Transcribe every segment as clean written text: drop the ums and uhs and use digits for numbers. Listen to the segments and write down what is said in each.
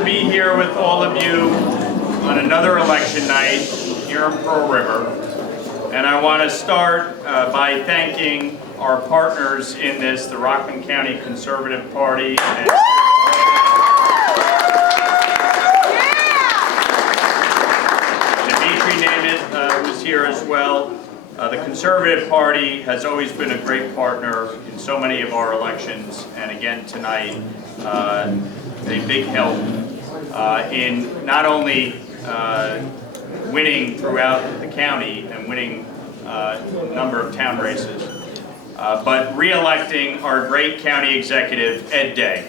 to be here with all of you on another election night here in Pearl River. And I want to start by thanking our partners in this, the Rockland County Conservative Party. And who's here as well. The Conservative Party has always been a great partner in so many of our elections, and again tonight, a big help in not only winning throughout the county and winning a number of town races, but re-electing our great county executive, Ed Day.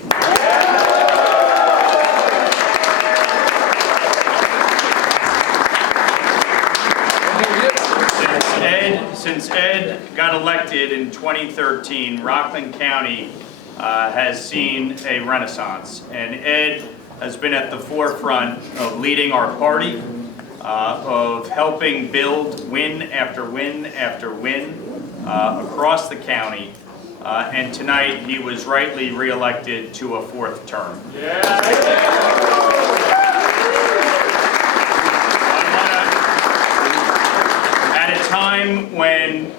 Since Ed got elected in 2013, Rockland County has seen a renaissance, and Ed has been at the forefront of leading our party, of helping build win after win after win across the county, and tonight he was rightly re-elected to a fourth term. Time when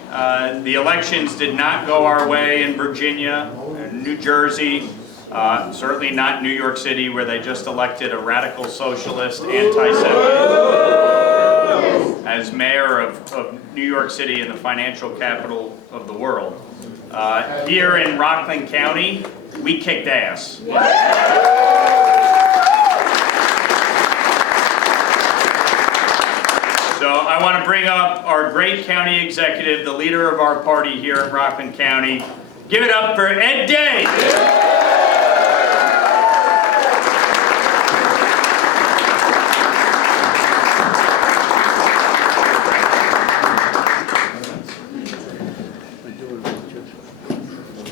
the elections did not go our way in Virginia, New Jersey, certainly not New York City, where they just elected a radical socialist anti-Semite as mayor of New York City and the financial capital of the world. Here in Rockland County, we kicked ass. So I want to bring up our great county executive, the leader of our party here in Rockland County. Give it up for Ed Day.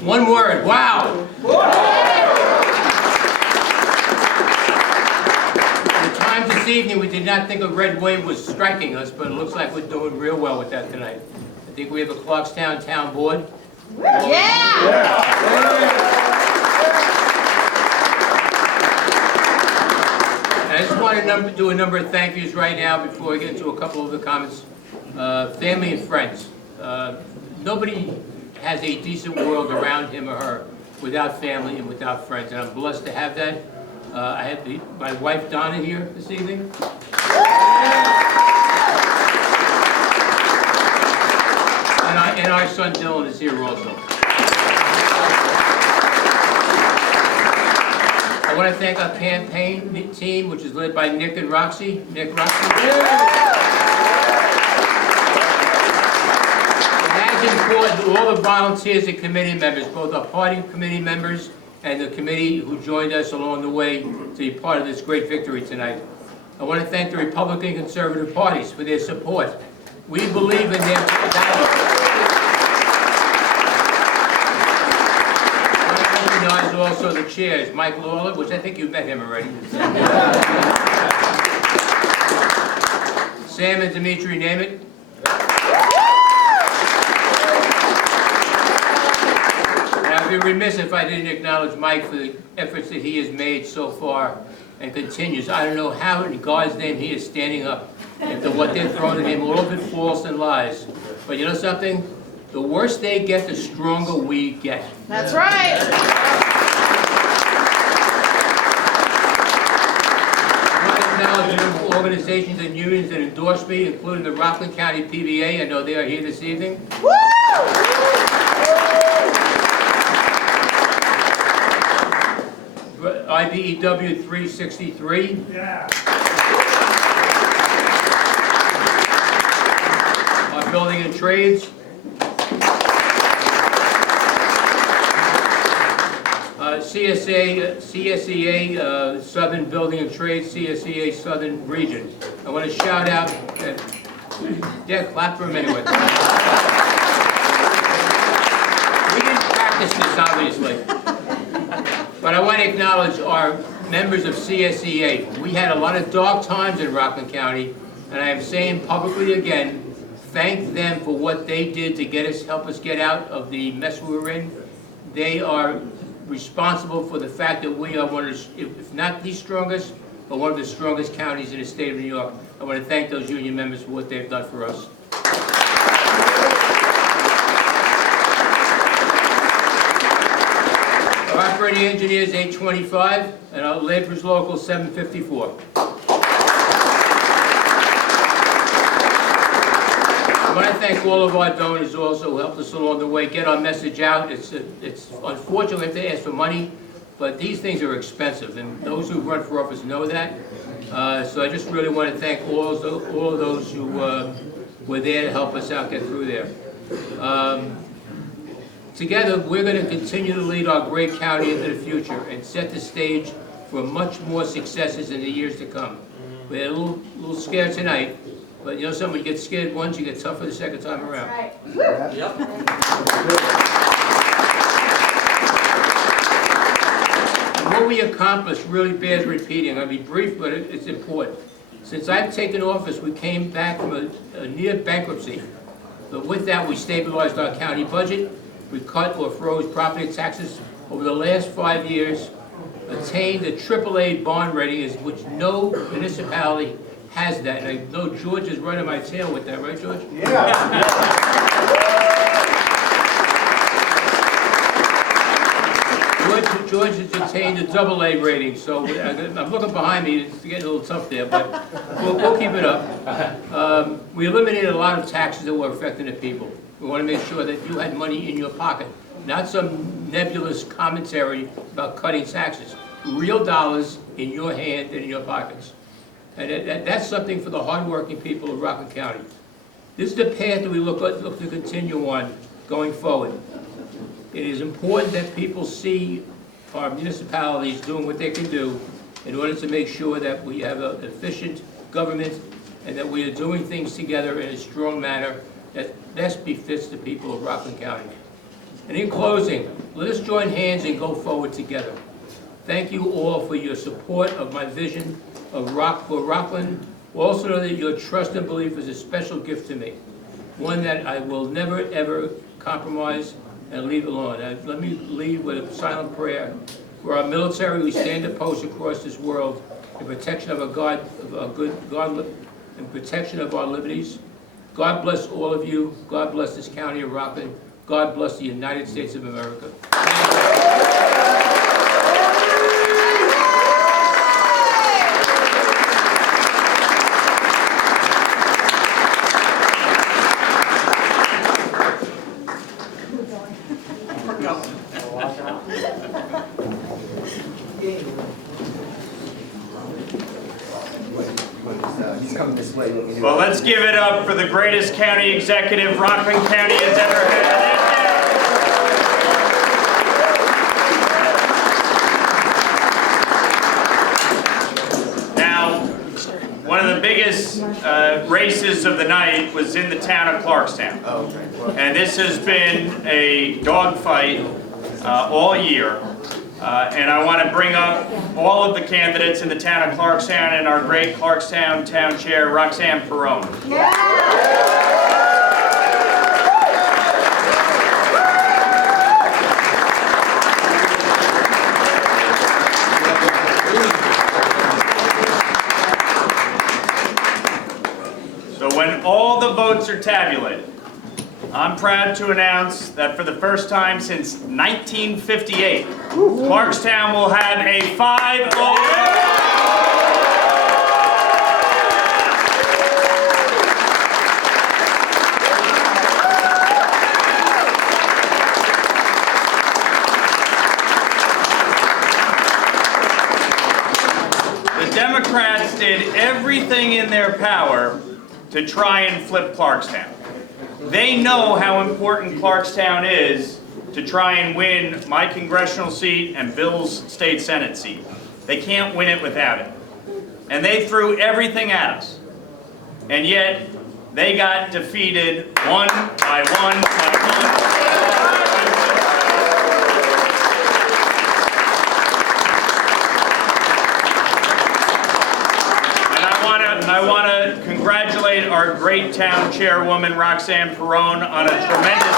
One word, wow. This evening we did not think a red wave was striking us, but it looks like we're doing real well with that tonight. I think we have a Clarkstown Town Board. And I just want to do a number of thank yous right now before we get into a couple of the comments. Family and friends. Nobody has a decent world around him or her without family and without friends, and I'm blessed to have that. I have my wife Donna here this evening. And our son Dylan is here also. I want to thank our campaign team, which is led by Nick and Roxy. Nick, Roxy. And as important, all the volunteers and committee members, both our party committee members and the committee who joined us along the way to be part of this great victory tonight. I want to thank the Republican and Conservative parties for their support. We believe in their values. I want to recognize also the chairs, Mike Lawler, which I think you've met him already. Sam and Dimitri Nemeth. I'd be remiss if I didn't acknowledge Mike for the efforts that he has made so far and continues. I don't know how in God's name he is standing up after what they've thrown at him, a little bit false and lies. But you know something? The worse they get, the stronger we get. That's right. I want to acknowledge a number of organizations and unions that endorsed me, including the Rockland County PBA. I know they are here this evening. Woo! IBEW 363. Yeah. Our building and trades. CSEA Southern Building and Trades, CSEA Southern Region. I want to shout out, yeah, clap for them anyway. We didn't practice this, obviously. But I want to acknowledge our members of CSEA. We had a lot of dark times in Rockland County, and I am saying publicly again, thank them for what they did to get us, help us get out of the mess we were in. They are responsible for the fact that we are one of the, if not the strongest, but one of the strongest counties in the state of New York. I want to thank those union members for what they've done for us. Our operating engineer is 825, and our laborers local 754. I want to thank all of our donors also who helped us along the way get our message out. It's unfortunate we have to ask for money, but these things are expensive, and those who run for office know that. So I just really want to thank all of those who were there to help us out get through there. Together, we're going to continue to lead our great county into the future and set the stage for much more successes in the years to come. We had a little scared tonight, but you know something, when you get scared once, you get tougher the second time around. Right. Yep. What we accomplished really bears repeating. I'll be brief, but it's important. Since I've taken office, we came back from a near bankruptcy. But with that, we stabilized our county budget. We cut or froze property taxes over the last 5 years, attained a AAA bond rating, which no municipality has that. And I know George is running my tail with that, right, George? Yeah. George has attained a AA rating, so I'm looking behind me, it's getting a little tough there, but we'll keep it up. We eliminated a lot of taxes that were affecting the people. We want to make sure that you had money in your pocket, not some nebulous commentary about cutting taxes. Real dollars in your hand and in your pockets. And that's something for the hardworking people of Rockland County. This is the path that we look to continue on going forward. It is important that people see our municipalities doing what they can do in order to make sure that we have an efficient government and that we are doing things together in a strong manner that best befits the people of Rockland County. And in closing, let us join hands and go forward together. Thank you all for your support of my vision of Rockland. Also know that your trust and belief is a special gift to me, one that I will never ever compromise and leave alone. Let me leave with a silent prayer for our military who stand at post across this world in protection of in protection of our liberties. God bless all of you. God bless this county of Rockland. God bless the United States of America. He's coming this way. Well, let's give it up for the greatest county executive Rockland County has ever had. Now, one of the biggest races of the night was in the town of Clarkstown. Oh, okay. Well, And this has been a dogfight all year. And I want to bring up all of the candidates in the town of Clarkstown and our great Clarkstown Town Chair, Roxanne Perrone. So when all the votes are tabulated, I'm proud to announce that for the first time since 1958, Clarkstown will have a 5-0. The Democrats did everything in their power to try and flip Clarkstown. They know how important Clarkstown is to try and win my congressional seat and Bill's state senate seat. They can't win it without it. And they threw everything at us. And yet, they got defeated one by one by one. I want to congratulate our great town chairwoman, Roxanne Perrone, on a tremendous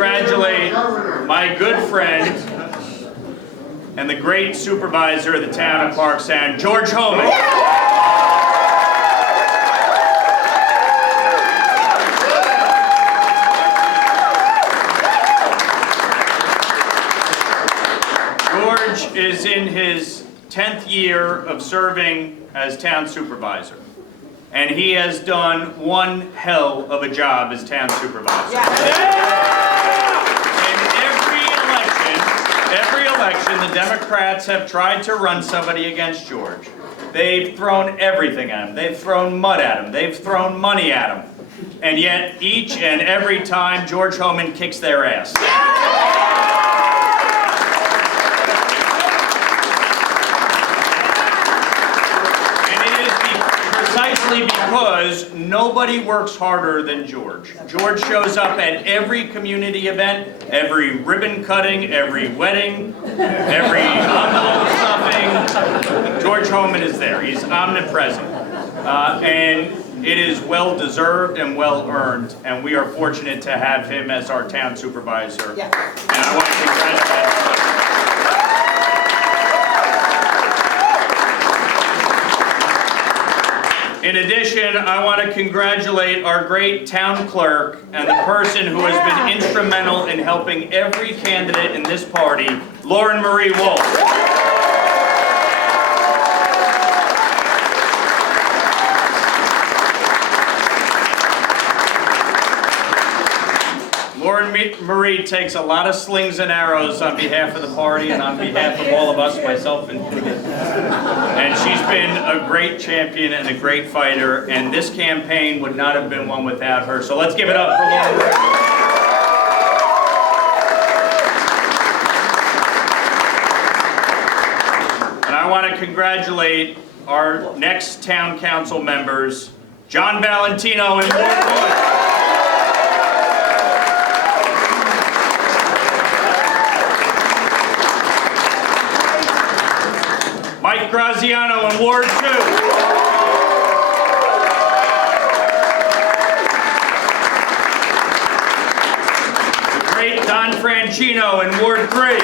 congratulate my good friend and the great supervisor of the town of Clark Sound, George Homan. George is in his 10th year of serving as town supervisor, and he has done one hell of a job as town supervisor. Every election, the Democrats have tried to run somebody against George. They've thrown everything at him. They've thrown mud at him. They've thrown money at him. And yet, each and every time, George Homan kicks their ass. And it is precisely because nobody works harder than George. George shows up at every community event, every ribbon cutting, every wedding, every envelope stuffing. George Homan is there. He's omnipresent. And it is well deserved and well earned, and we are fortunate to have him as our town supervisor. And I want to congratulate him. In addition, I want to congratulate our great town clerk and the person who has been instrumental in helping every candidate in this party, Lauren Marie Wolf. Lauren Marie takes a lot of slings and arrows on behalf of the party and on behalf of all of us, myself included. And she's been a great champion and a great fighter, and this campaign would not have been one without her. So let's give it up for Lauren Marie. And I want to congratulate our next town council members, John Valentino and Ward 1. Mike Graziano in Ward 2. The great Don Franchino in Ward 3.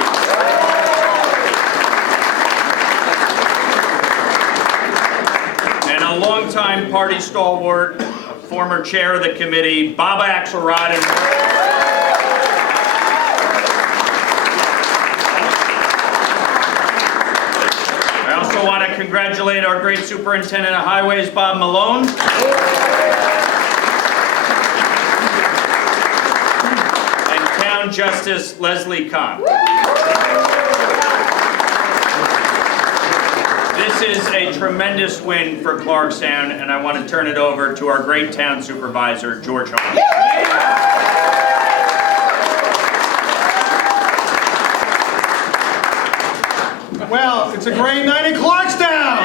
And a longtime party stalwart, former chair of the committee, Bob Axelrod in Ward 4. I also want to congratulate our great superintendent of highways, Bob Malone. And Town Justice Leslie Kahn. This is a tremendous win for Clark Sound, and I want to turn it over to our great town supervisor, George Homan. Well, it's a great night in Clarkstown!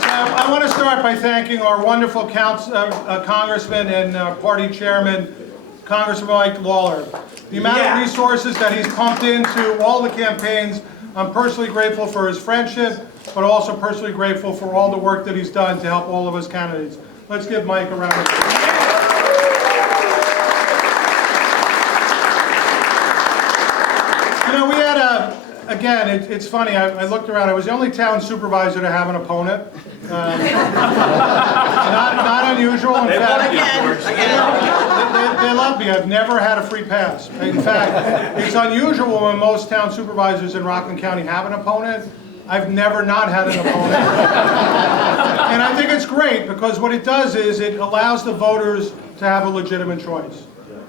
So I want to start by thanking our wonderful Congressman and party chairman, Congressman Mike Lawler. The amount of resources that he's pumped into all the campaigns, I'm personally grateful for his friendship, but also personally grateful for all the work that he's done to help all of us candidates. Let's give Mike a round of applause. You know, we had again, it's funny, I looked around, I was the only town supervisor to have an opponent. Not unusual, in fact. They love me, I've never had a free pass. In fact, it's unusual when most town supervisors in Rockland County have an opponent. I've never not had an opponent. And I think it's great, because what it does is it allows the voters to have a legitimate choice.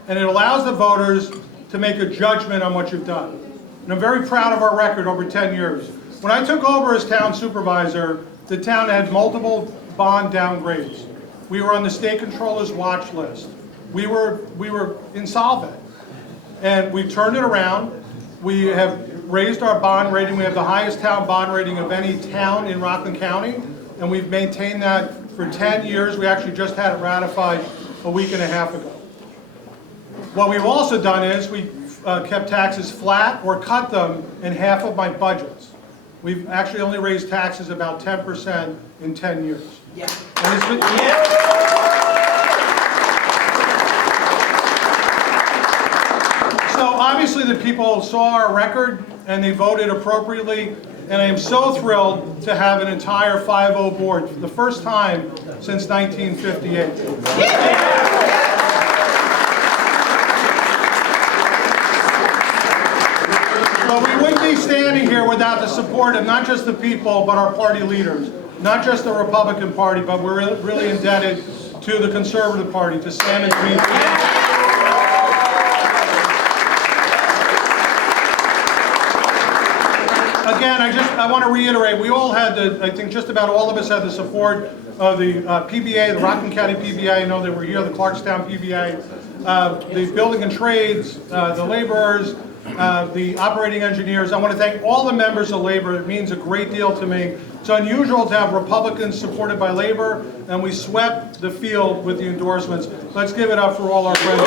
And it allows the voters to make a judgment on what you've done. And I'm very proud of our record over 10 years. When I took over as town supervisor, the town had multiple bond downgrades. We were on the state controller's watch list. We were insolvent. And we turned it around. We have raised our bond rating. We have the highest town bond rating of any town in Rockland County. And we've maintained that for 10 years. We actually just had it ratified a week and a half ago. What we've also done is we kept taxes flat or cut them in half of my budgets. We've actually only raised taxes about 10% in 10 years. Yeah. And it's been, obviously the people saw our record and they voted appropriately, and I am so thrilled to have an entire 5-0 board for the first time since 1958. But we wouldn't be standing here without the support of not just the people, but our party leaders. Not just the Republican Party, but we're really indebted to the Conservative Party, to Sam and me. Again, I want to reiterate, we all had I think just about all of us had the support of the PBA, the Rockland County PBA. I know they were here, the Clarkstown PBA, the building and trades, the laborers, the operating engineers. I want to thank all the members of labor. It means a great deal to me. It's unusual to have Republicans supported by labor, and we swept the field with the endorsements. Let's give it up for all our friends.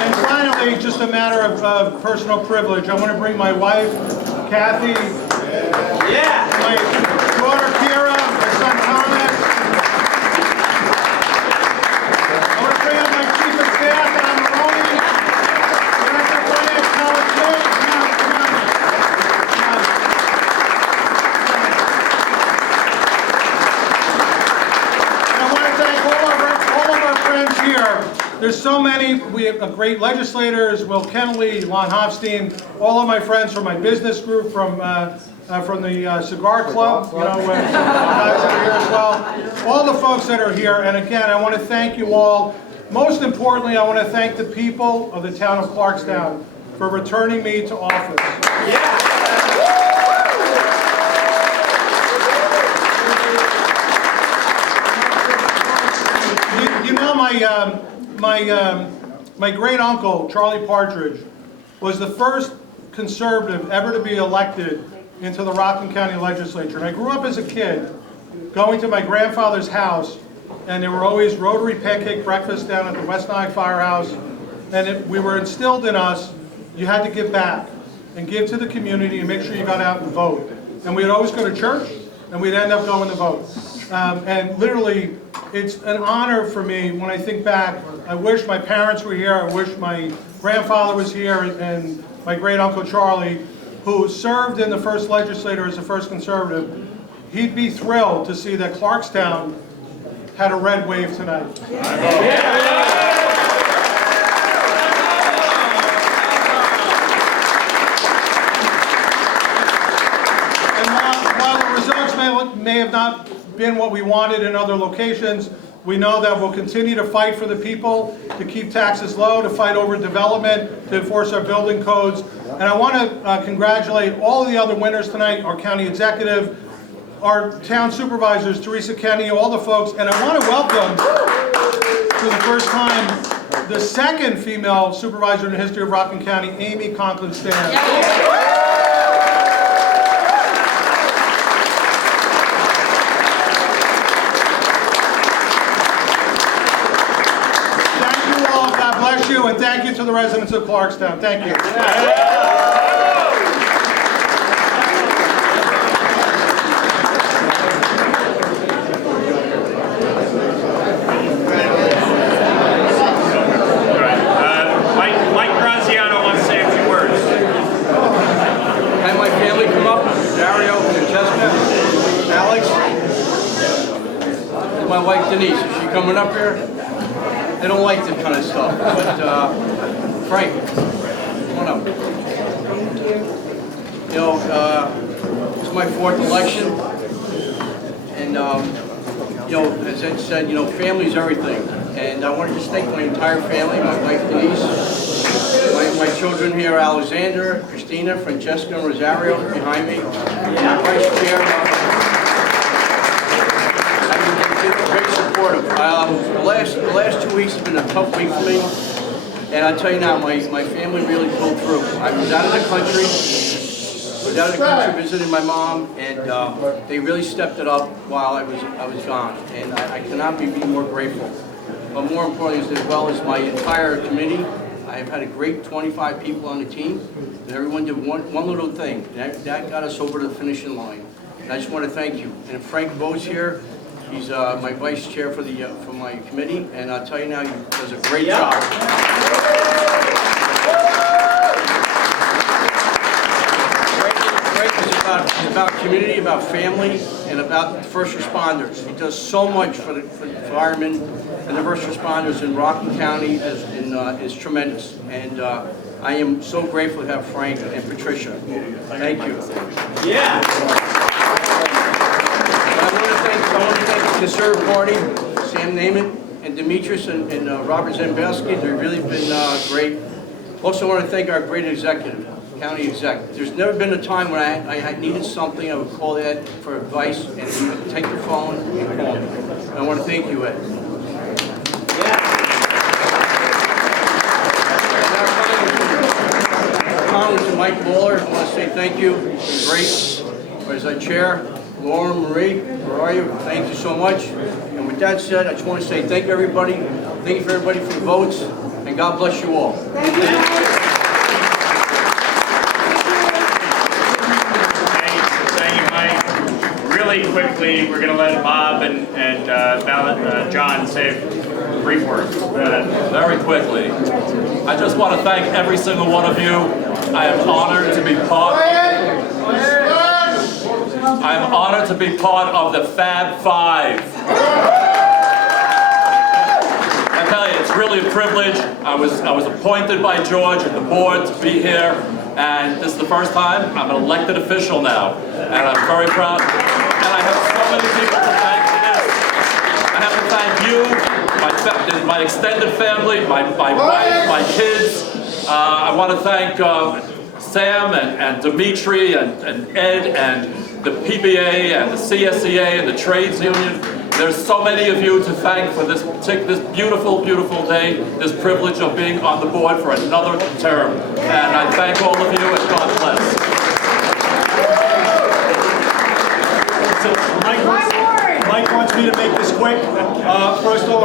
And finally, just a matter of personal privilege. I want to bring my wife, Kathy, my daughter, Kira, my son, Thomas. I want to bring up my chief of staff, Don Maroney, Director of Finance, Howard Smith. Come on. And I want to thank all of our friends here. There's so many. We have great legislators, Will Kennelly, Lon Hofstein, all of my friends from my business group, from the Cigar Club, guys that are here as well. All the folks that are here, and again, I want to thank you all. Most importantly, I want to thank the people of the town of Clarkstown for returning me to office. You know, my great uncle, Charlie Partridge, was the first conservative ever to be elected into the Rockland County Legislature. And I grew up as a kid going to my grandfather's house, and there were always Rotary pancake breakfasts down at the West Nile Firehouse, and we were instilled in us, you had to give back and give to the community and make sure you got out and vote. And we'd always go to church, and we'd end up going to vote. And literally, it's an honor for me when I think back. I wish my parents were here, I wish my grandfather was here, and my great uncle Charlie, who served in the first legislature as the first conservative. He'd be thrilled to see that Clarkstown had a red wave tonight. And while the results may have not been what we wanted in other locations, we know that we'll continue to fight for the people, to keep taxes low, to fight over development, to enforce our building codes. And I want to congratulate all of the other winners tonight, our county executive, our town supervisors, Teresa Kenny, all the folks. And I want to welcome, for the first time, the second female supervisor in the history of Rockland County, Amy Conklin-Stan. And thank you to the residents of Clarkstown. Thank you. Mike Graziano wants to say a few words. Had my family come up, Dario, Francesca, Alex, and my wife Denise. Is she coming up here? They don't like that kind of stuff, but Frank, come on up. You know, it's my fourth election, and you know, as Ed said, you know, family's everything. And I want to just thank my entire family, my wife Denise, my children here, Alexander, Christina, Francesca, and Rosario behind me, Vice Chair. Great supportive. The last 2 weeks have been a tough week for me, and I tell you now, my family really pulled through. I was out of the country. Visiting my mom, and they really stepped it up while I was gone, and I cannot be more grateful. But more importantly, as well as my entire committee, I've had a great 25 people on the team, and everyone did one little thing, and that got us over the finishing line. And I just want to thank you. And if Frank Bo's here, He's my vice chair for my committee, and I'll tell you now, he does a great job. Frank is about community, about family, and about first responders. He does so much for the firemen and the first responders in Rockland County is tremendous. And I am so grateful to have Frank and Patricia. Thank you. Yeah. I want to thank the Conservative Party, Sam Naiman, and Demetrius and Robert Zambowski. They've really been great. Also want to thank our great executive, county exec. There's never been a time when I needed something, I would call Ed for advice, and he would take the phone and call me. And I want to thank you, Ed. Comments to Mike Mueller, I want to say thank you. It's been great. As our chair, Laura Marie, where are you? Thank you so much. And with that said, I just want to say thank you, everybody. Thank you for everybody for the votes, and God bless you all. Thank you. Thank you, Mike. Really quickly, we're going to let Bob and John say brief words. Very quickly. I just want to thank every single one of you. I am honored to be part of the Fab Five. I tell you, it's really a privilege. I was appointed by George and the board to be here, and this is the first time I'm an elected official now, and I'm very proud. And I have so many people to thank for this. I have to thank you, my extended family, my wife, my kids. I want to thank Sam and Dimitri and Ed and the PBA and the CSEA and the trades union. There's so many of you to thank for this beautiful, beautiful day, this privilege of being on the board for another term. And I thank all of you, and God bless. Mike wants me to make this quick. First of all,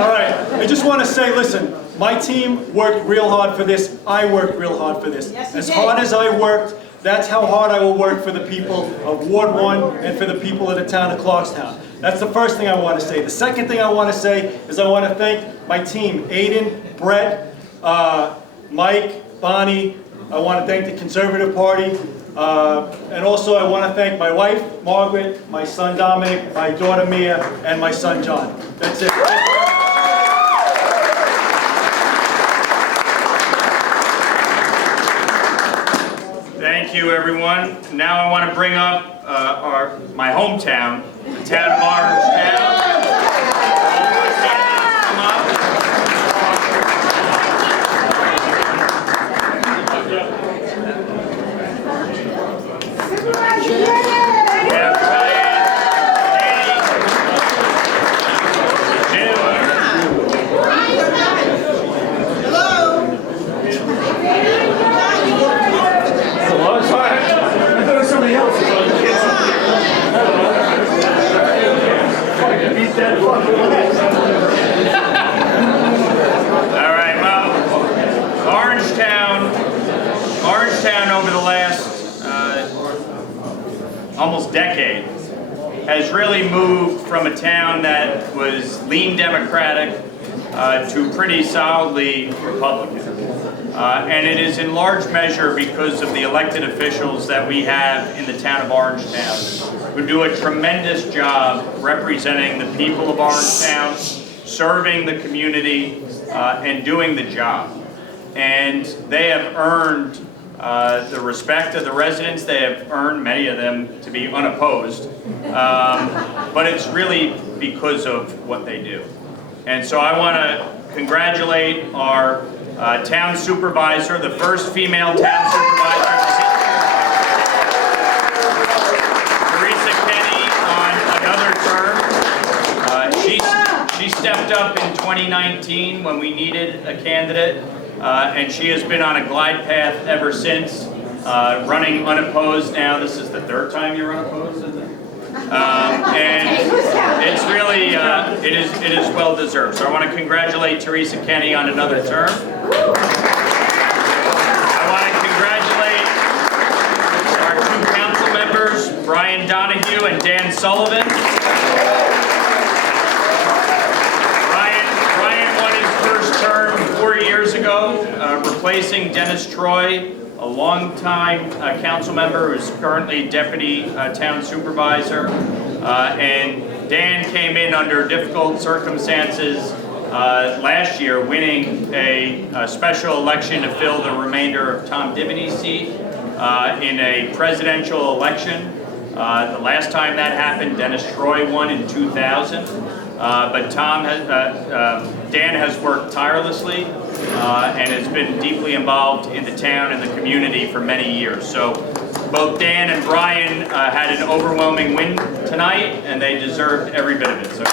all right, I just want to say, listen, my team worked real hard for this. I worked real hard for this. Yes, you as did. hard as I worked, that's how hard I will work for the people of Ward 1 and for the people of the town of Clarkstown. That's the first thing I want to say. The second thing I want to say is I want to thank my team, Aiden, Brett, Mike, Bonnie. I want to thank the Conservative Party. And also I want to thank my wife, Margaret, my son Dominic, my daughter Mia, and my son John. That's it. Thank you, everyone. Now I want to bring up my hometown, the town of Orangetown. Come up. Yeah, Orangetown over the last almost decade has really moved from a town that was lean Democratic to pretty solidly Republican. And it is in large measure because of the elected officials that we have in the town of Orangetown, who do a tremendous job representing the people of Orangetown, serving the community, and doing the job. And they have earned the respect of the residents. They have earned, many of them, to be unopposed. But it's really because of what they do. And so I want to congratulate our town supervisor, the first female town supervisor, Teresa Kenny, on another term. She stepped up in 2019 when we needed a candidate. And she has been on a glide path ever since, running unopposed now. This is the third time you're unopposed, isn't it? And it's really, it is well deserved. So I want to congratulate Teresa Kenny on another term. I want to congratulate our two Brian Donahue and Dan Sullivan. Brian won his first term 4 years ago, replacing Dennis Troy, a longtime council member who's currently deputy town supervisor. And Dan came in under difficult circumstances last year, winning a special election to fill the remainder of Tom Diviny's seat in a presidential election. The last time that happened, Dennis Troy won in 2000. But Dan has worked tirelessly and has been deeply involved in the town and the community for many years. So both Dan and Brian had an overwhelming win tonight, and they deserved every bit of it. So,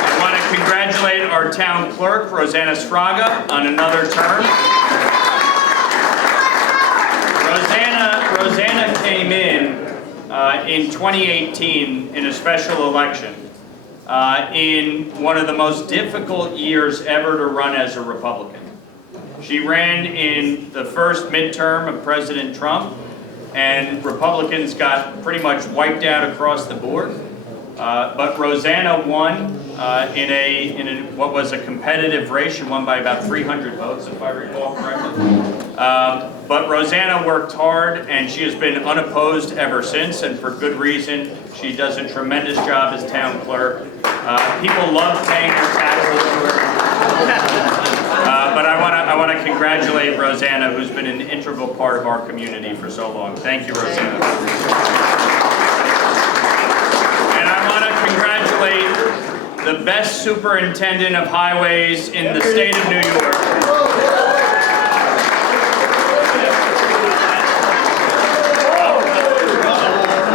I want to congratulate our town clerk, Rosanna Sfraga, on another term. Rosanna came in 2018 in a special election in one of the most difficult years ever to run as a Republican. She ran in the first midterm of President Trump, and Republicans got pretty much wiped out across the board. But Rosanna won in what was a competitive race. She won by about 300 votes, if I recall correctly. But Rosanna worked hard, and she has been unopposed ever since, and for good reason. She does a tremendous job as town clerk. People love paying their taxes to her. But I want to congratulate Rosanna, who's been an integral part of our community for so long. Thank you, Rosanna. And I want to congratulate the best superintendent of highways in the state of New York.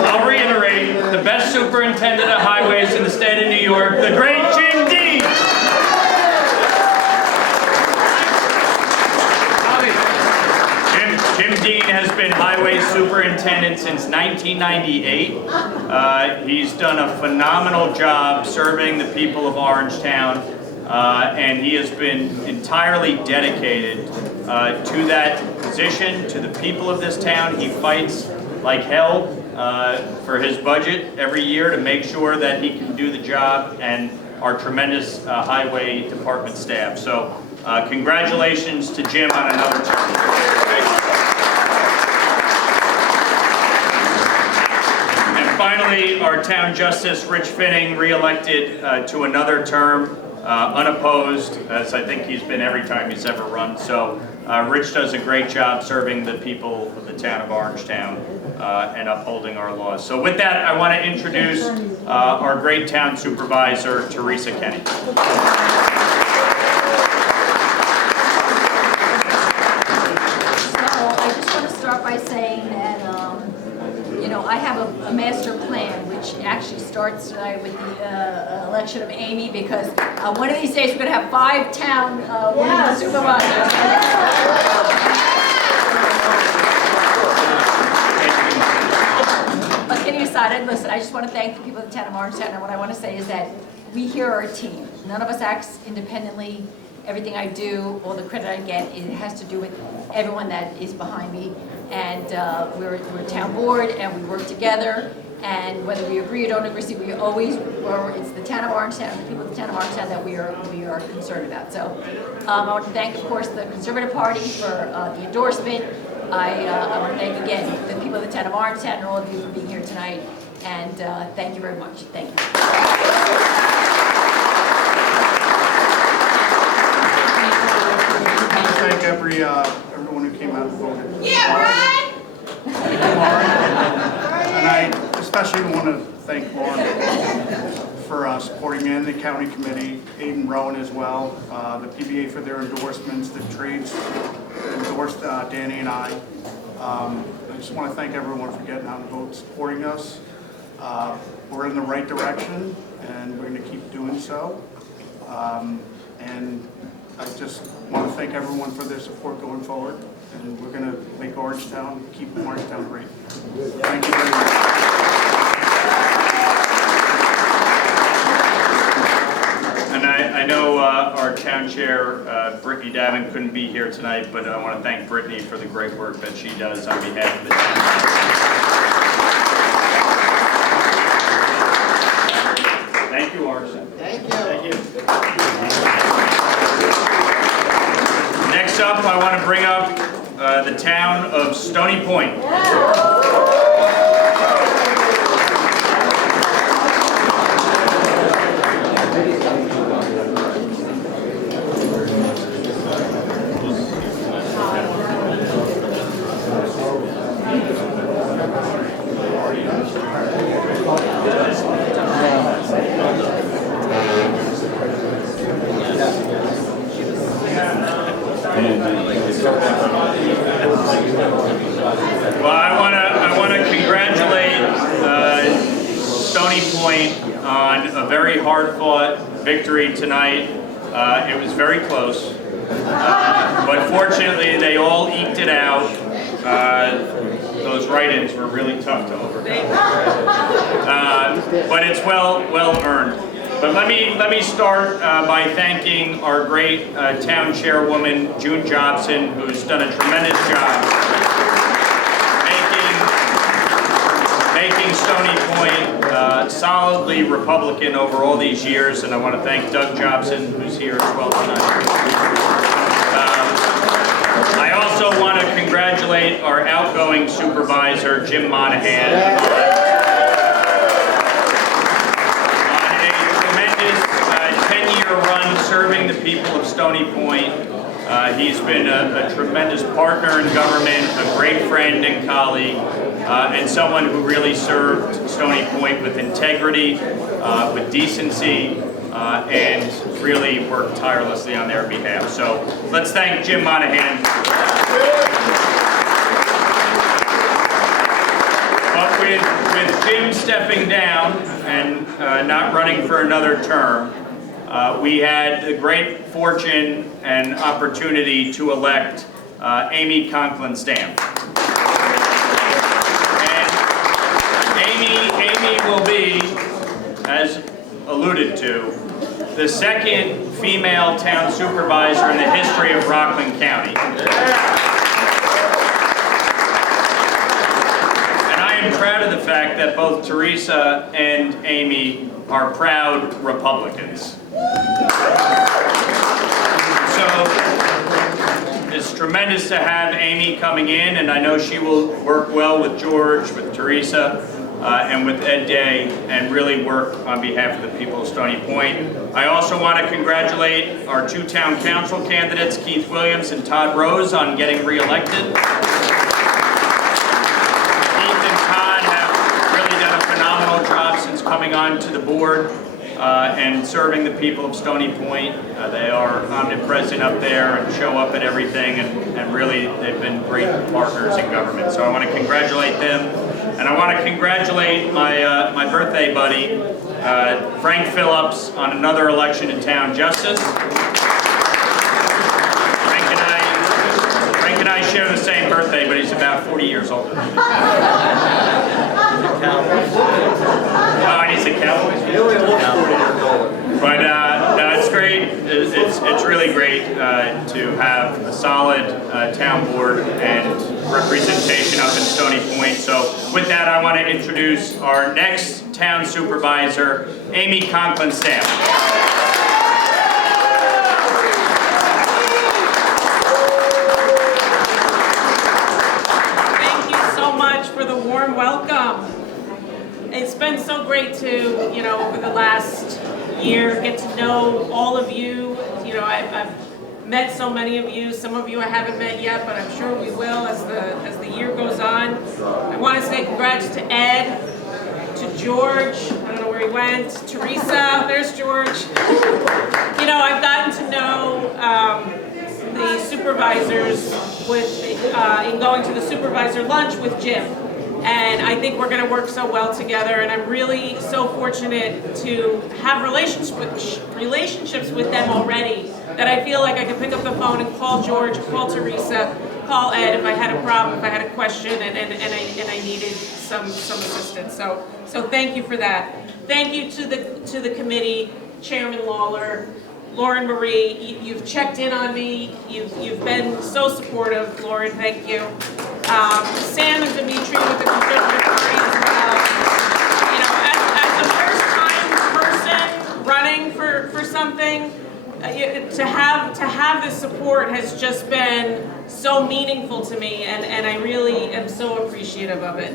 I'll reiterate, the best superintendent of highways in the state of New York, the great Jim Dean. Jim Dean has been highway superintendent since 1998. He's done a phenomenal job serving the people of Orangetown, and he has been entirely dedicated to that position, to the people of this town. He fights like hell for his budget every year to make sure that he can do the job, and our tremendous highway department staff. So congratulations to Jim on another term. Finally, our town justice, Rich Finning, re-elected to another term, unopposed, as I think he's been every time he's ever run. So Rich does a great job serving the people of the town of Orangetown and upholding our laws. So with that, I want to introduce our great town supervisor, Teresa Kenny. So I just want to start by saying that, I have a master plan, which actually starts tonight with the election of Amy, because one of these days we're going to have 5 town women supervisors. But kidding aside, listen, I just want to thank the people of the town of Orangetown, and what I want to say is that we here are a team. None of us acts independently. Everything I do, all the credit I get, it has to do with everyone that is behind me. And we're a town board, and we work together. And whether we agree or don't agree, it's the town of Orangetown, the people of the town of Orangetown that we are concerned about. So I want to thank, of course, the Conservative Party for the endorsement. I want to thank again the people of the town of Orangetown and all of you for being here tonight. And thank you very much. Thank you. Thank everyone who came out and voted. Yeah, right. And I especially want to thank Lauren for supporting me and the county committee, Aiden Rowan as well, the PBA for their endorsements, the trades endorsed Danny and I. I just want to thank everyone for getting out and vote, supporting us. We're in the right direction, and we're going to keep doing so. And I just want to thank everyone for their support going forward, and we're going to make Orangetown, keep Orangetown great. Thank you very much. And I I know our town chair, Brittany Davin, couldn't be here tonight, but I want to thank Brittany for the great work that she does on behalf of the town. Thank you, Arson. Thank you. Thank you. Next up, I want to bring up the town of Stony Point. Well, I want to congratulate Stony Point on a very hard-fought victory tonight. It was very close, but fortunately they all eked it out. Those write-ins were really tough to overcome, but it's well earned. But let me start by thanking our great town chairwoman, June Jobson, who's done a tremendous job making Stony Point solidly Republican over all these years. And I want to thank Doug Jobson, who's here as well tonight. I also want to congratulate our outgoing supervisor, Jim Monahan, serving the people of Stony Point. He's been a tremendous partner in government, a great friend and colleague, and someone who really served Stony Point with integrity, with decency, and really worked tirelessly on their behalf. So let's thank Jim Monahan. But with Jim stepping down and not running for another term, we had the great fortune and opportunity to elect Amy Conklin Stamp. And Amy will be, as alluded to, the second female town supervisor in the history of Rockland County. And I am proud of the fact that both Teresa and Amy are proud Republicans. So it's tremendous to have Amy coming in, and I know she will work well with George, with Teresa, and with Ed Day, and really work on behalf of the people of Stony Point. I also want to congratulate our two town council candidates, Keith Williams and Todd Rose, on getting reelected. Keith and Todd have really done a phenomenal job since coming on to the board. And serving the people of Stony Point. They are omnipresent up there and show up at everything, and really they've been great partners in government. So I want to congratulate them, and I want to congratulate my birthday buddy, Frank Phillips, on another election in town justice. Frank and I share the same birthday, but he's about 40 years older than me. Oh, and he's a Cowboys fan. But no, it's great. It's really great to have a solid town board and representation up in Stony Point. So with that, I want to introduce our next town supervisor, Amy Conklin Stamp. Thank you so much for the warm welcome. It's been so great to, over the last year, get to know all of you. I've met so many of you. Some of you I haven't met yet, but I'm sure we will as the year goes on. I want to say congrats to Ed, to George, I don't know where he went, Teresa, there's George. I've gotten to know the supervisors in going to the supervisor lunch with Jim. And I think we're going to work so well together, and I'm really so fortunate to have relationships with them already that I feel like I can pick up the phone and call George, call Teresa, call Ed if I had a problem, if I had a question, and I needed some assistance. So thank you for that. Thank you to the committee, Chairman Lawler, Lauren Marie, you've checked in on me. You've been so supportive, Lauren. Thank you. Sam and Dimitri with the Conservative Party as well. You know, as a first-time person running for something, to have this support has just been so meaningful to me, and I really am so appreciative of it.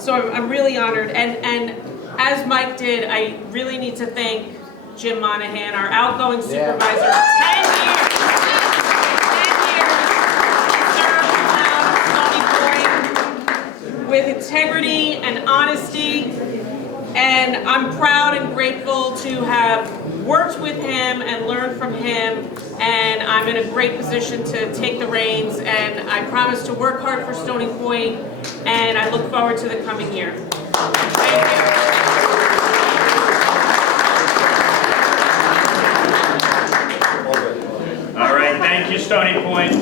So I'm really honored, and as Mike did, I really need to thank Jim Monahan, our outgoing supervisor. 10 years. 10 years. He served the town of Stony Point with integrity and honesty, and I'm proud and grateful to have worked with him and learned from him, and I'm in a great position to take the reins, and I promise to work hard for Stony Point, and I look forward to the coming year. Thank you. All right, thank you, Stony Point.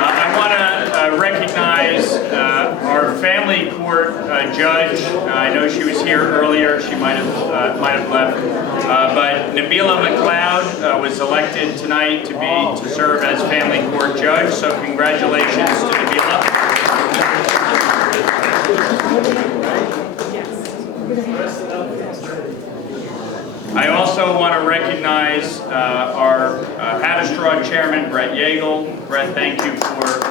I want to recognize our family court judge. I know she was here earlier. She might have left. But Nabila McLeod was elected tonight to serve as family court judge. So congratulations to Nabila. I also want to recognize our Havistraw Chairman, Brett Yeagle. Brett, thank you for your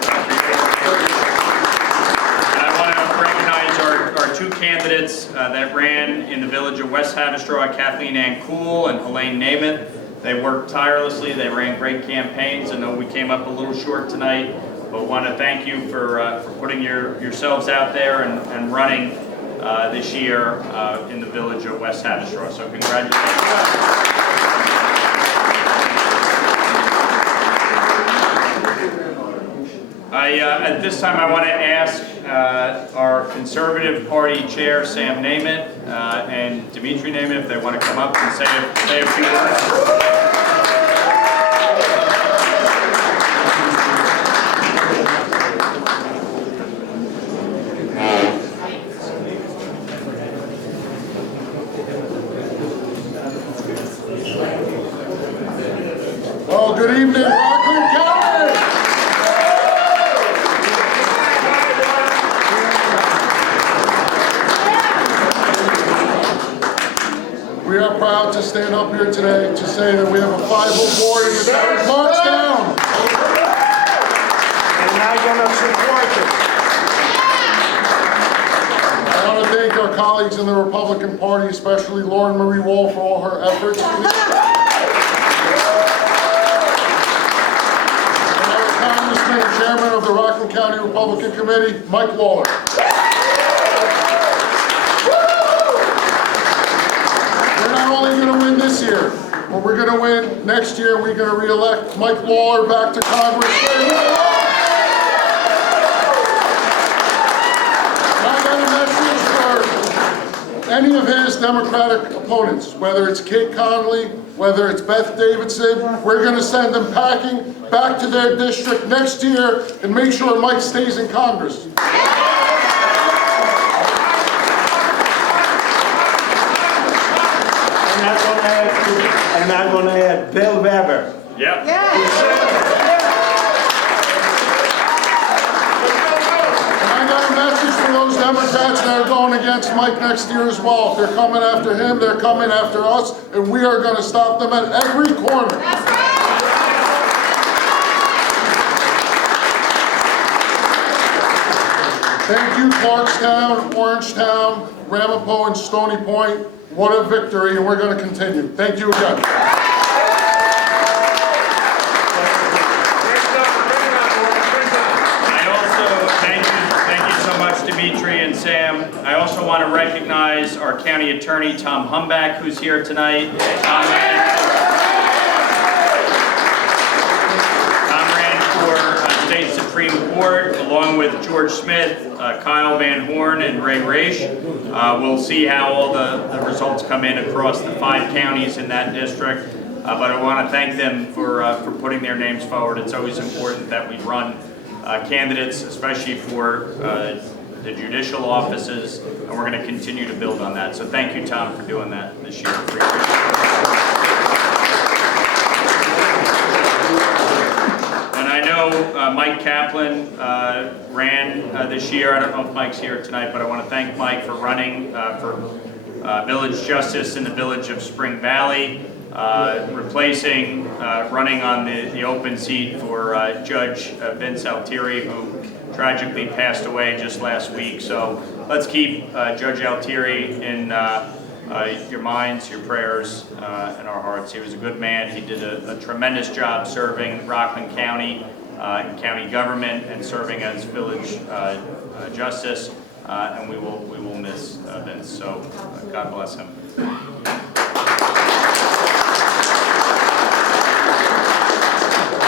and I want to recognize our two candidates that ran in the village of West Havistraw, Kathleen Ann Cool and Helene Namath. They worked tirelessly. They ran great campaigns. I know we came up a little short tonight, but want to thank you for putting yourselves out there and running this year in the village of West Havistraw. So congratulations. At this time I want to ask our Conservative Party Chair, Sam Namath, and Dimitri Namath, if they want to come up and say a few words. Well, good evening, Rockland County. We are proud to stand up here today to say that we have a 5-0 board in the town of Clarkstown. And I'm going to support it. I want to thank our colleagues in the Republican Party, especially Lauren Marie Wall, for all her efforts. Chairman of the Rockland County Republican Committee, Mike Lawler. We're not only going to win this year, but we're going to win next year. We're going to re-elect Mike Lawler back to Congress. I got a message for any of his Democratic opponents, whether it's Kate Connolly, whether it's Beth Davidson. We're going to send them packing back to their district next year and make sure Mike stays in Congress. And I'm going to add Bill Weber. Yep. And I got a message for those Democrats that are going against Mike next year as well. If they're coming after him, they're coming after us, and we are going to stop them at every corner. That's right. Thank you, Clarkstown, Orangetown, Ramapo, and Stony Point. What a victory, and we're going to continue. Thank you again. Thank you so much, Dimitri and Sam. I also want to recognize our County Attorney, Tom Humbach, who's here tonight. Tom ran for State Supreme Court, along with George Smith, Kyle Van Horn, and Ray Raish. We'll see how all the results come in across the 5 counties in that district. But I want to thank them for putting their names forward. It's always important that we run candidates, especially for the judicial offices, and we're going to continue to build on that. So thank you, Tom, for doing that this year. And I know Mike Kaplan ran this year. I don't know if Mike's here tonight, but I want to thank Mike for running for Village Justice in the Village of Spring Valley, replacing, running on the open seat for Judge Vince Altieri, who tragically passed away just last week. So let's keep Judge Altieri in your minds, your prayers, and our hearts. He was a good man. He did a tremendous job serving Rockland County in county government and serving as village justice, and we will miss Vince. So God bless him.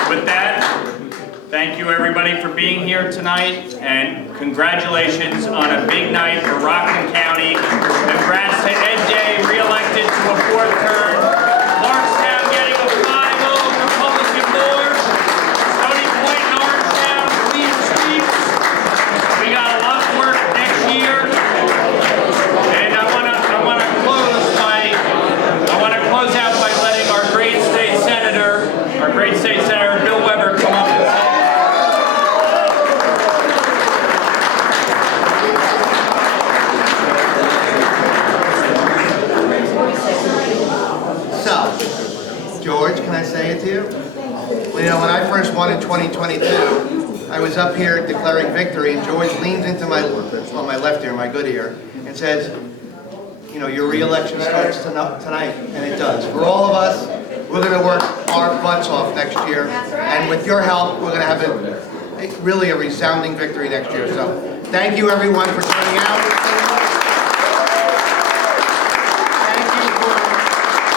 With that, thank you everybody for being here tonight, and congratulations on a big night for Rockland County. Congrats to Ed Day, re-elected to a 4th term. Lawrencetown getting a 5-0 Republican board. Stony Point and Orangetown, clean sweeps. We got a lot of work next year. And I want to close out by letting our great state senator, Bill Weber, come up and say. So, George, can I say it to you? Well, you know, when I first won in 2022, I was up here declaring victory, and George leans into my left ear, my good ear, and says, you know, your re-election starts tonight, and it does. For all of us, we're going to work our butts off next year, and with your help, we're going to have really a resounding victory next year. So, thank you everyone for turning out.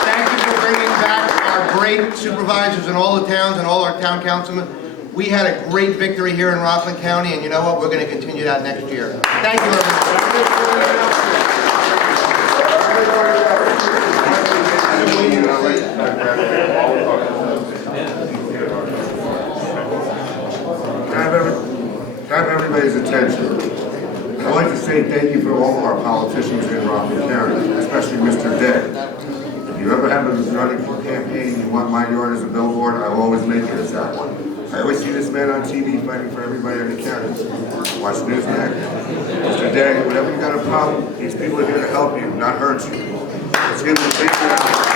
Thank you for bringing back our great supervisors in all the towns and all our town councilmen. We had a great victory here in Rockland County, and you know what? We're going to continue that next year. Thank you everyone. Have everybody's attention. I'd like to say thank you for all of our politicians in Rockland County, especially Mr. Day. If you ever have a running campaign and you want my yard as a billboard, I will always make it as that one. I always see this man on TV fighting for everybody in the county. Watch Newsmax. Mr. Day, whenever you got a problem, these people are here to help you, not hurt you. Let's give them a big round.